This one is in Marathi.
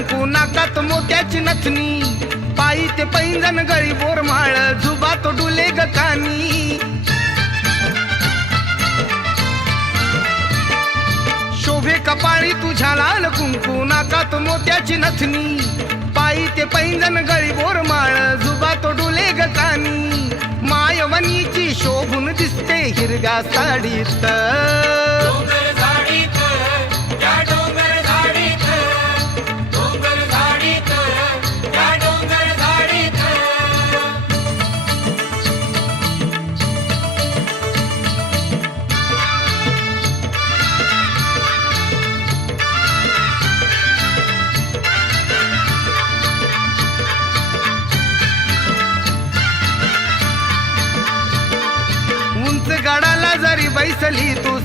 कुंकू नाकात मोत्याची नथनी पायी ते पैंजण गळी बोरमाळ जुबा तो डुले ग कानी शोभे कपाळी तुझ्या लाल कुंकू नाकात मोत्याची नथनी पायी ते पैंजण गळी बोरमाळ जुबा तो डुले ग कानी मायवनीची शोभून दिसते हिरव्या साडीत गडाला जरी बैसली तू